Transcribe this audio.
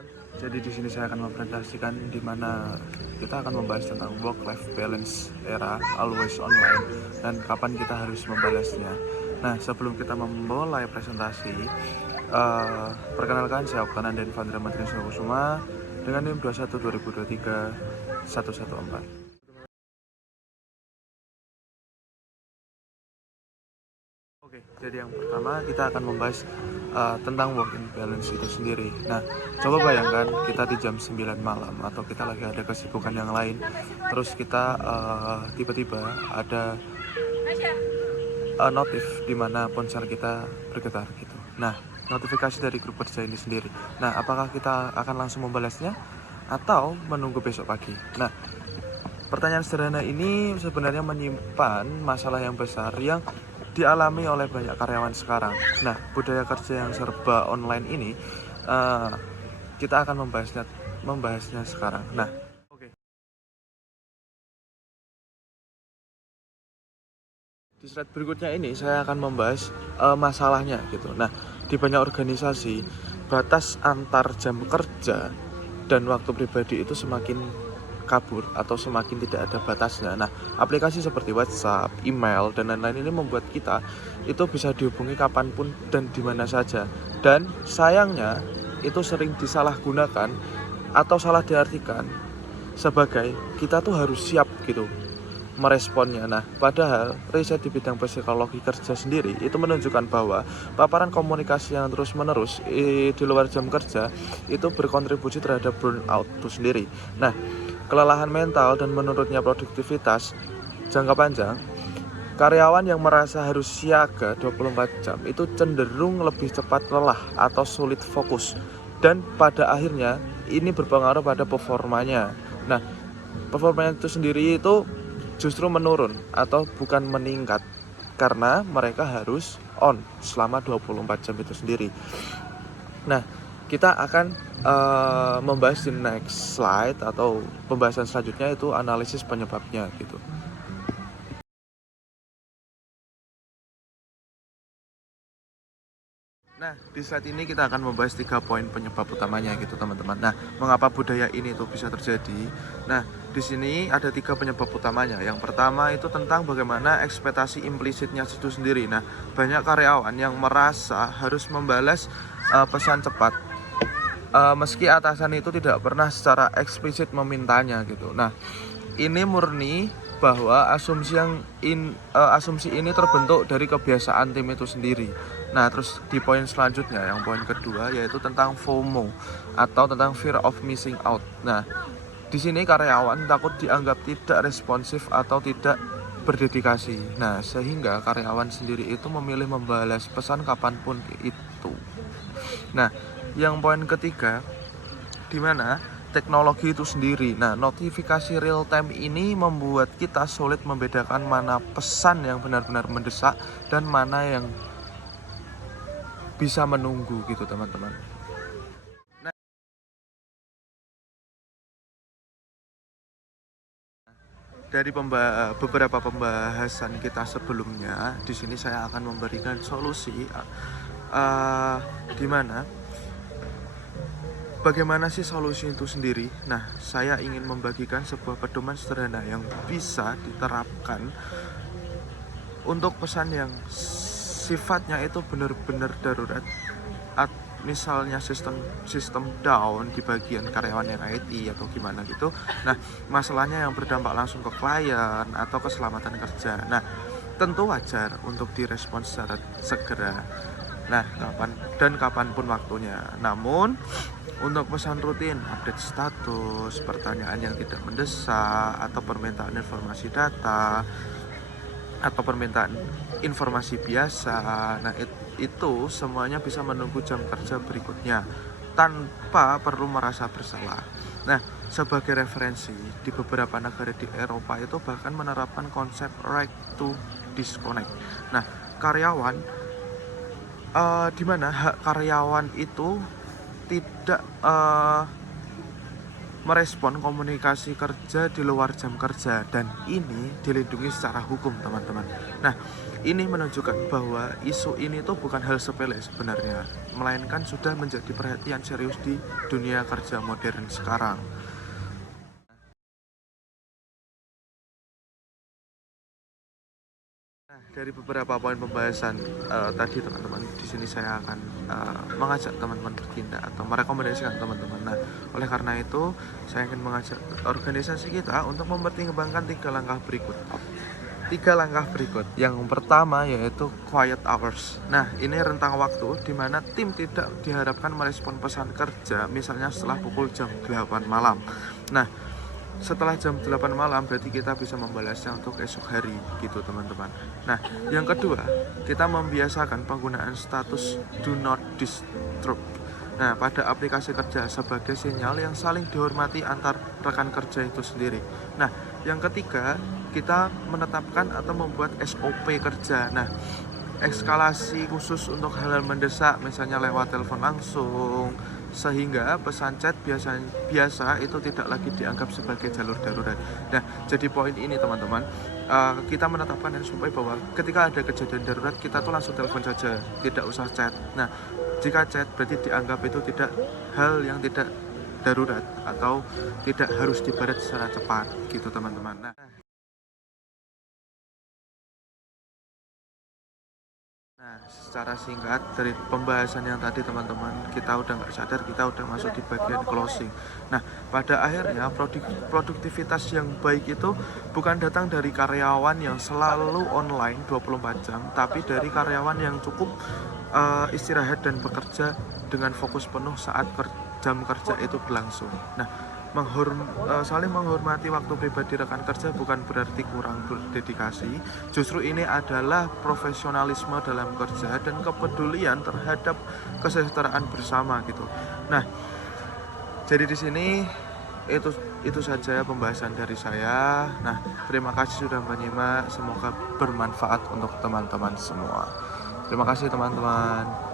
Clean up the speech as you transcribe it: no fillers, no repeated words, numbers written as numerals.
teman-teman. Jadi di sini saya akan mempresentasikan di mana kita akan membahas tentang work-life balance era always online dan kapan kita harus membalasnya. Nah, sebelum kita memulai presentasi, perkenalkan saya Oktanan dan Vandra Matri Kusuma dengan NIM 21 2023 114. Oke, jadi yang pertama kita akan membahas tentang working balance itu sendiri. Nah, coba bayangkan kita di jam 9 malam atau kita lagi ada kesibukan yang lain, terus kita tiba-tiba ada notif di mana ponsel kita bergetar gitu. Nah, notifikasi dari grup kerja ini sendiri. Nah, apakah kita akan langsung membalasnya atau menunggu besok pagi? Nah, pertanyaan sederhana ini sebenarnya menyimpan masalah yang besar yang dialami oleh banyak karyawan sekarang. Nah, budaya kerja yang serba online ini kita akan membahasnya sekarang. Nah, oke. Di slide berikutnya ini saya akan membahas masalahnya gitu. Nah, di banyak organisasi batas antar jam kerja dan waktu pribadi itu semakin kabur atau semakin tidak ada batasnya. Nah, aplikasi seperti WhatsApp, email, dan lain-lain ini membuat kita itu bisa dihubungi kapanpun dan di mana saja. Dan sayangnya itu sering disalahgunakan atau salah diartikan sebagai kita tuh harus siap gitu meresponnya. Nah, padahal riset di bidang psikologi kerja sendiri itu menunjukkan bahwa paparan komunikasi yang terus-menerus di luar jam kerja itu berkontribusi terhadap burnout itu sendiri. Nah, kelelahan mental dan menurunnya produktivitas jangka panjang, karyawan yang merasa harus siaga 24 jam itu cenderung lebih cepat lelah atau sulit fokus. Dan pada akhirnya ini berpengaruh pada performanya. Nah, performanya itu sendiri itu justru menurun atau bukan meningkat karena mereka harus on selama 24 jam itu sendiri. Nah, kita akan membahas di next slide atau pembahasan selanjutnya itu analisis penyebabnya gitu. Nah, di slide ini kita akan membahas 3 poin penyebab utamanya gitu teman-teman. Nah, mengapa budaya ini tuh bisa terjadi? Nah, di sini ada 3 penyebab utamanya. Yang pertama itu tentang bagaimana ekspektasi implisitnya itu sendiri. Nah, banyak karyawan yang merasa harus membalas pesan cepat meski atasan itu tidak pernah secara eksplisit memintanya gitu. Nah, ini murni bahwa asumsi ini terbentuk dari kebiasaan tim itu sendiri. Nah, terus di poin selanjutnya, yang poin kedua yaitu tentang FOMO atau tentang fear of missing out. Nah, di sini karyawan takut dianggap tidak responsif atau tidak berdedikasi. Nah, sehingga karyawan sendiri itu memilih membalas pesan kapanpun itu. Nah, yang poin ketiga, di mana teknologi itu sendiri. Nah, notifikasi real time ini membuat kita sulit membedakan mana pesan yang benar-benar mendesak dan mana yang bisa menunggu gitu, teman-teman. Nah, dari beberapa pembahasan kita sebelumnya, di sini saya akan memberikan solusi di mana bagaimana sih solusi itu sendiri? Nah, saya ingin membagikan sebuah pedoman sederhana yang bisa diterapkan untuk pesan yang sifatnya itu benar-benar darurat. Misalnya sistem down di bagian karyawan yang IT atau gimana gitu. Nah, masalahnya yang berdampak langsung ke klien atau keselamatan kerja. Nah, tentu wajar untuk direspons secara segera. Nah, kapanpun waktunya. Namun untuk pesan rutin, update status, pertanyaan yang tidak mendesak, atau permintaan informasi data, atau permintaan informasi biasa, nah itu semuanya bisa menunggu jam kerja berikutnya tanpa perlu merasa bersalah. Nah, sebagai referensi, di beberapa negara di Eropa itu bahkan menerapkan konsep right to disconnect. Nah, karyawan di mana hak karyawan itu tidak merespon komunikasi kerja di luar jam kerja, dan ini dilindungi secara hukum, teman-teman. Nah, ini menunjukkan bahwa isu ini tuh bukan hal sepele sebenarnya, melainkan sudah menjadi perhatian serius di dunia kerja modern sekarang. Nah, dari beberapa poin pembahasan tadi, teman-teman, di sini saya akan mengajak teman-teman bertindak atau merekomendasikan teman-teman. Nah, oleh karena itu, saya ingin mengajak organisasi kita untuk mempertimbangkan 3 langkah berikut. 3 langkah berikut. Yang pertama yaitu quiet hours. Nah, ini rentang waktu di mana tim tidak diharapkan merespon pesan kerja, misalnya setelah pukul jam 8 malam. Nah, setelah jam 8 malam berarti kita bisa membalasnya untuk esok hari gitu, teman-teman. Nah, yang kedua, kita membiasakan penggunaan status do not disturb. Nah, pada aplikasi kerja sebagai sinyal yang saling dihormati antar rekan kerja itu sendiri. Nah, yang ketiga, kita menetapkan atau membuat SOP kerja. Nah, eskalasi khusus untuk hal-hal mendesak, misalnya lewat telepon langsung, sehingga pesan chat biasa itu tidak lagi dianggap sebagai jalur darurat. Nah, jadi poin ini, teman-teman, kita menetapkan SOP bahwa ketika ada kejadian darurat kita tuh langsung telepon saja, tidak usah chat. Nah, jika chat berarti dianggap itu tidak hal yang tidak darurat atau tidak harus dibaret secara cepat gitu, teman-teman. Nah, secara singkat dari pembahasan yang tadi, teman-teman, kita udah nggak sadar kita udah masuk di bagian closing. Nah, pada akhirnya produktivitas yang baik itu bukan datang dari karyawan yang selalu online 24 jam, tapi dari karyawan yang cukup istirahat dan bekerja dengan fokus penuh saat jam kerja itu berlangsung. Nah, saling menghormati waktu pribadi rekan kerja bukan berarti kurang berdedikasi. Justru ini adalah profesionalisme dalam kerja dan kepedulian terhadap kesejahteraan bersama gitu. Nah, jadi di sini itu saja pembahasan dari saya. Nah, terima kasih sudah menyimak. Semoga bermanfaat untuk teman-teman semua. Terima kasih, teman-teman.